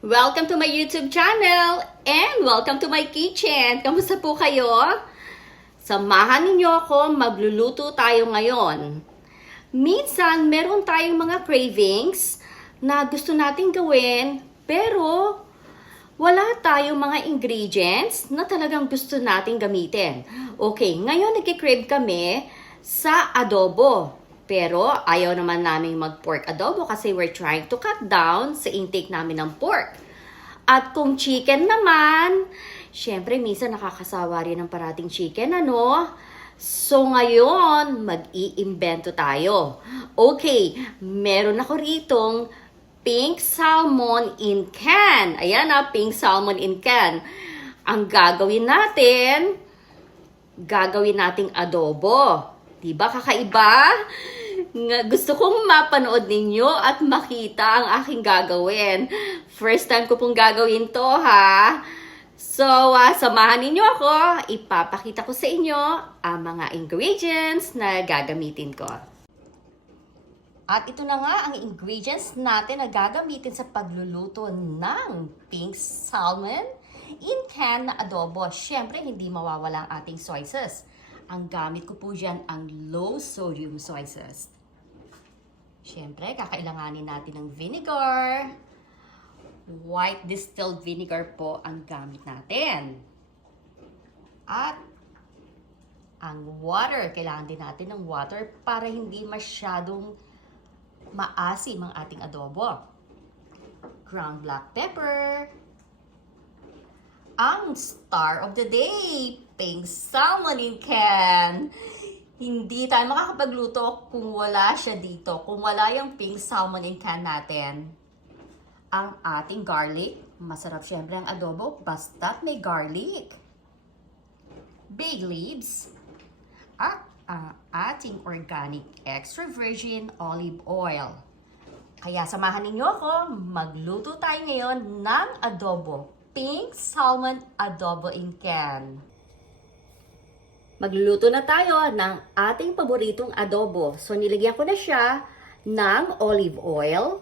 Welcome to my YouTube channel and welcome to my kitchen. Kamusta po kayo? Samahan ninyo ako, magluluto tayo ngayon. Minsan, meron tayong mga cravings na gusto nating gawin, pero wala tayong mga ingredients na talagang gusto nating gamitin. Okay, ngayon nagkikrave kami sa adobo. Pero ayaw naman namin mag-pork adobo kasi we're trying to cut down sa intake namin ng pork. At kung chicken naman, syempre minsan nakakasawa rin ng parating chicken, ano? So ngayon, mag-iimbento tayo. Okay, meron ako ritong pink salmon in can. Ayan na, pink salmon in can. Ang gagawin nating adobo. Diba kakaiba? Gusto kong mapanood ninyo at makita ang aking gagawin. First time ko pong gagawin to, ha? So, samahan ninyo ako. Ipapakita ko sa inyo ang mga ingredients na gagamitin ko. At ito na nga ang ingredients natin na gagamitin sa pagluluto ng pink salmon in can na adobo. Siyempre, hindi mawawala ang ating soy sauce. Ang gamit ko po dyan ang low sodium soy sauce. Siyempre, kakailanganin natin ng vinegar. White distilled vinegar po ang gamit natin. At ang water, kailangan din natin ng water para hindi masyadong maasim ang ating adobo. Ground black pepper. Ang star of the day, pink salmon in can. Hindi tayo makakapagluto kung wala siya dito, kung wala yung pink salmon in can natin. Ang ating garlic, masarap syempre ang adobo, basta't may garlic. Bay leaves. At ang ating organic extra virgin olive oil. Kaya samahan ninyo ako, magluto tayo ngayon ng adobo. Pink salmon adobo in can. Magluluto na tayo ng ating paboritong adobo. So, nilagyan ko na siya ng olive oil.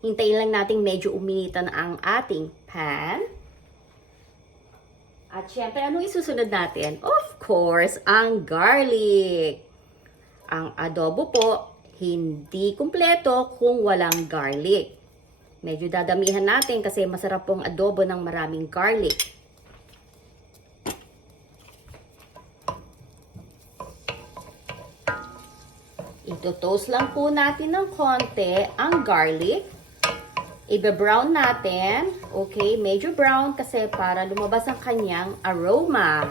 Hintayin lang natin medyo uminitan ang ating pan. At syempre, anong isusunod natin? Of course, ang garlic. Ang adobo po, hindi kumpleto kung walang garlic. Medyo dadamihan natin kasi masarap pong adobo ng maraming garlic. Ito-toast lang po natin ng konti ang garlic. Ibe-brown natin. Okay, medyo brown kasi para lumabas ang kanyang aroma.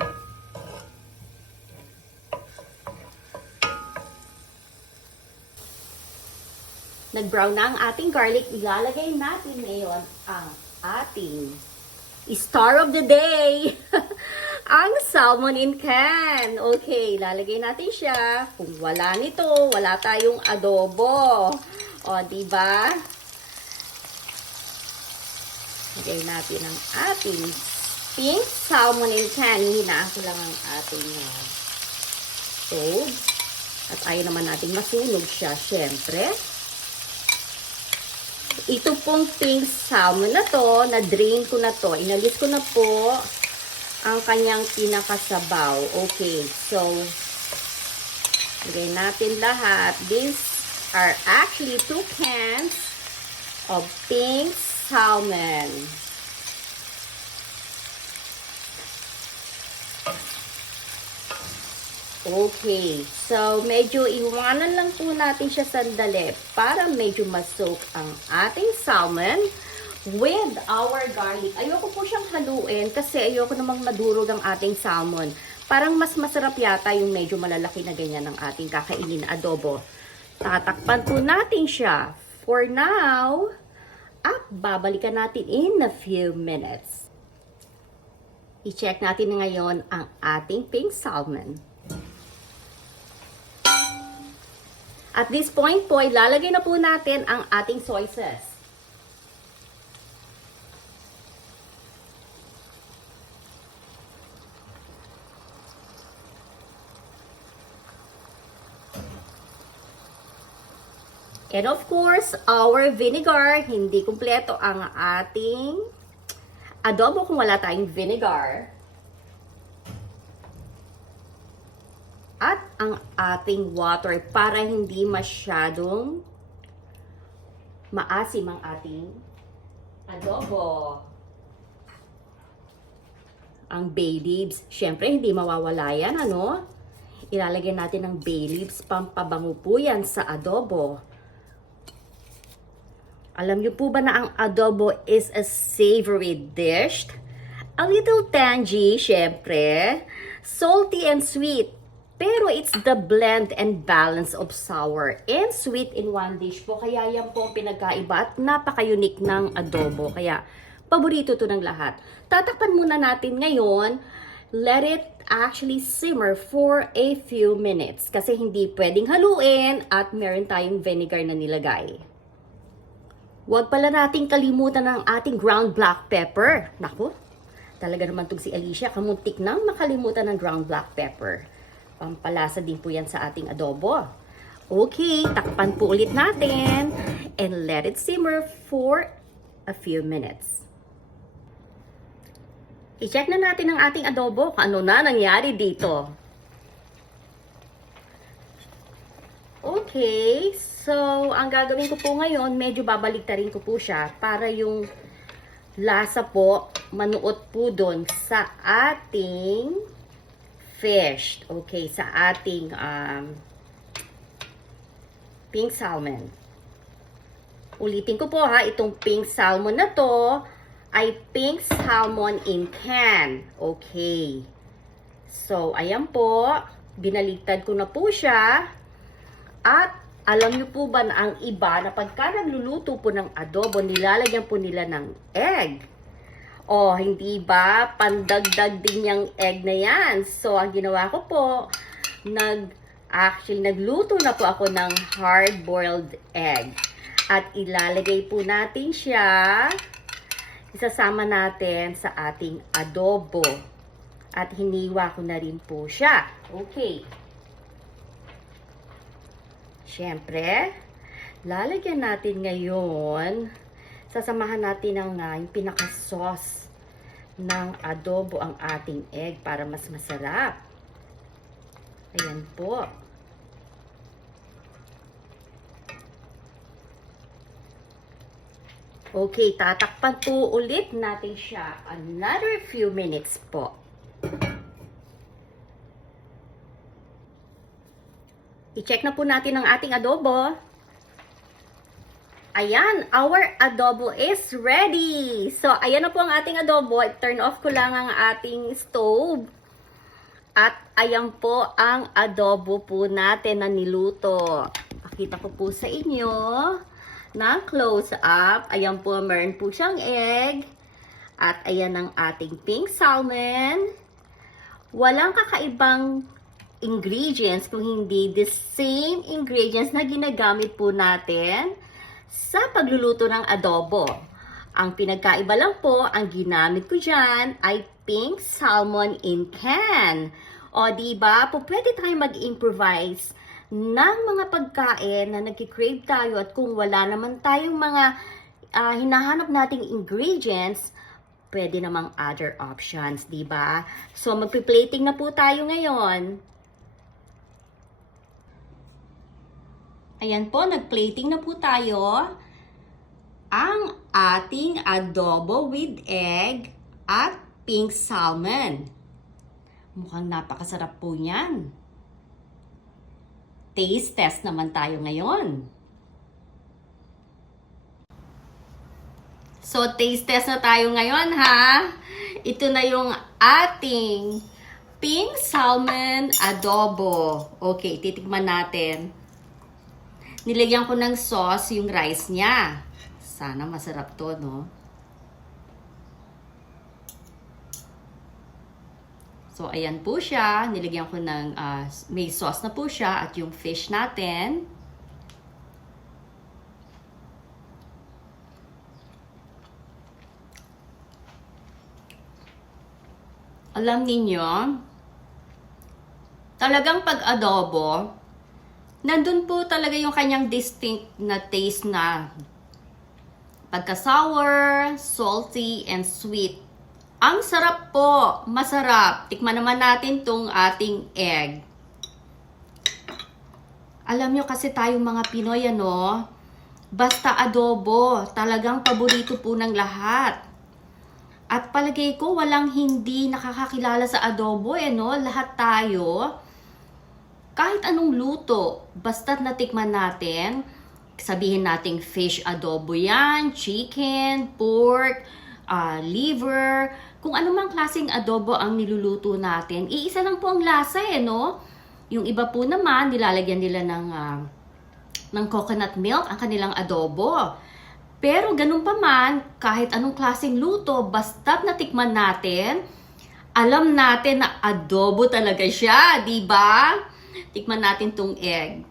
Nag-brown na ang ating garlic. Ilalagay natin ngayon ang ating star of the day. Ang salmon in can. Okay, lalagay natin siya. Kung wala nito, wala tayong adobo. O, diba? Lagay natin ang ating pink salmon in can. Hinaan ko lang ang ating stove. At ayaw naman natin masunog siya, syempre. Ito pong pink salmon na to, na-drain ko na to. Inalis ko na po ang kanyang pinakasabaw. Okay, so lagay natin lahat. These are actually 2 cans of pink salmon. Okay, so medyo iwanan lang po natin siya sandali para medyo ma-soak ang ating salmon with our garlic. Ayoko po siyang haluin kasi ayoko namang madurog ang ating salmon. Parang mas masarap yata yung medyo malalaki na ganyan ng ating kakainin na adobo. Tatakpan po natin siya for now at babalikan natin in a few minutes. I-check natin na ngayon ang ating pink salmon. At this point po, ilalagay na po natin ang ating soy sauce. And of course, our vinegar. Hindi kumpleto ang ating adobo kung wala tayong vinegar. At ang ating water para hindi masyadong maasim ang ating adobo. Ang bay leaves, syempre hindi mawawala yan, ano? Ilalagay natin ng bay leaves, pampabango po yan sa adobo. Alam niyo po ba na ang adobo is a savory dish? A little tangy, syempre. Salty and sweet. Pero it's the blend and balance of sour and sweet in one dish po. Kaya yan po ang pinagkaiba at napaka-unique ng adobo. Kaya paborito to ng lahat. Tatakpan muna natin ngayon. Let it actually simmer for a few minutes. Kasi hindi pwedeng haluin at meron tayong vinegar na nilagay. Huwag pala nating kalimutan ng ating ground black pepper. Naku, talaga naman itong si Alicia. Kamuntik nang makalimutan ng ground black pepper. Pampalasa din po yan sa ating adobo. Okay, takpan po ulit natin. And let it simmer for a few minutes. I-check na natin ang ating adobo kung ano na nangyari dito. Okay, so ang gagawin ko po ngayon, medyo babaliktarin ko po siya para yung lasa po manuot po doon sa ating fish. Okay, sa ating pink salmon. Ulitin ko po ha, itong pink salmon na to ay pink salmon in can. Okay. So, ayan po. Binaliktad ko na po siya. At alam niyo po ba na ang iba na pagka nagluluto po ng adobo, nilalagyan po nila ng egg. Oh, hindi ba? Pandagdag din yung egg na yan. So, ang ginawa ko po, nagluto na po ako ng hard-boiled egg. At ilalagay po natin siya, isasama natin sa ating adobo. At hiniwa ko na rin po siya. Okay. Siyempre, lalagyan natin ngayon, sasamahan natin ng yung pinaka-sauce ng adobo ang ating egg para mas masarap. Ayan po. Okay, tatakpan po ulit natin siya another few minutes po. I-check na po natin ang ating adobo. Ayan, our adobo is ready. So, ayan na po ang ating adobo. Turn off ko lang ang ating stove. At ayan po ang adobo po natin na niluto. Pakita ko po sa inyo na close up. Ayan po, meron po siyang egg. At ayan ang ating pink salmon. Walang kakaibang ingredients kung hindi the same ingredients na ginagamit po natin sa pagluluto ng adobo. Ang pinagkaiba lang po, ang ginamit ko dyan ay pink salmon in can. O diba, po pwede tayong mag-improvise ng mga pagkain na nagkikrave tayo at kung wala naman tayong mga hinahanap nating ingredients, pwede namang other options, diba? So, magpi-plating na po tayo ngayon. Ayan po, nag-plating na po tayo. Ang ating adobo with egg at pink salmon. Mukhang napakasarap po niyan. Taste test naman tayo ngayon. So, taste test na tayo ngayon ha. Ito na yung ating pink salmon adobo. Okay, titikman natin. Nilagyan ko ng sauce yung rice niya. Sana masarap to, no? So, ayan po siya. Nilagyan ko ng, may sauce na po siya at yung fish natin. Alam ninyo, talagang pag adobo, nandun po talaga yung kanyang distinct na taste na pagka-sour, salty, and sweet. Ang sarap po, masarap. Tikman naman natin tong ating egg. Alam nyo kasi tayong mga Pinoy, ano, basta adobo, talagang paborito po ng lahat. At palagay ko, walang hindi nakakakilala sa adobo, no? Lahat tayo, kahit anong luto, basta't natikman natin, sabihin nating fish adobo yan, chicken, pork, liver, kung anumang klaseng adobo ang niluluto natin, iisa lang po ang lasa, no? Yung iba po naman, nilalagyan nila ng coconut milk ang kanilang adobo. Pero ganun pa man, kahit anong klaseng luto, basta't natikman natin, alam natin na adobo talaga siya, di ba? Tikman natin tong egg.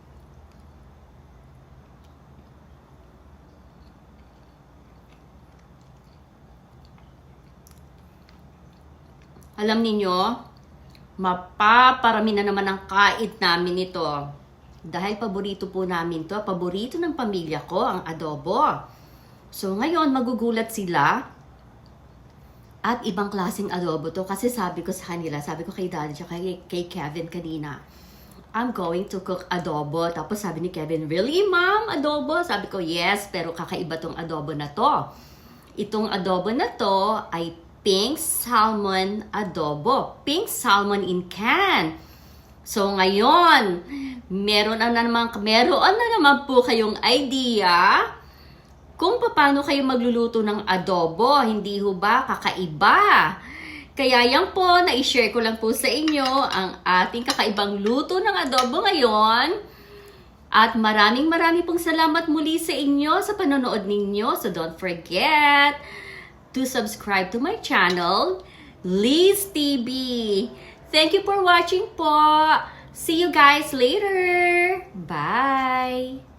Alam niyo, mapaparami na naman ang kain namin ito. Dahil paborito po namin to, paborito ng pamilya ko ang adobo. So ngayon, magugulat sila at ibang klaseng adobo to. Kasi sabi ko sa kanila, sabi ko kay Daddy at kay Kevin kanina, I'm going to cook adobo. Tapos sabi ni Kevin, really ma'am, adobo? Sabi ko, yes, pero kakaiba tong adobo na to. Itong adobo na to ay pink salmon adobo. Pink salmon in can. So ngayon, meron na naman po kayong idea kung paano kayo magluluto ng adobo. Hindi ho ba kakaiba? Kaya yan po, na-share ko lang po sa inyo ang ating kakaibang luto ng adobo ngayon. At maraming pong salamat muli sa inyo sa panonood ninyo. So don't forget to subscribe to my channel, Liz TV. Thank you for watching po. See you guys later. Bye.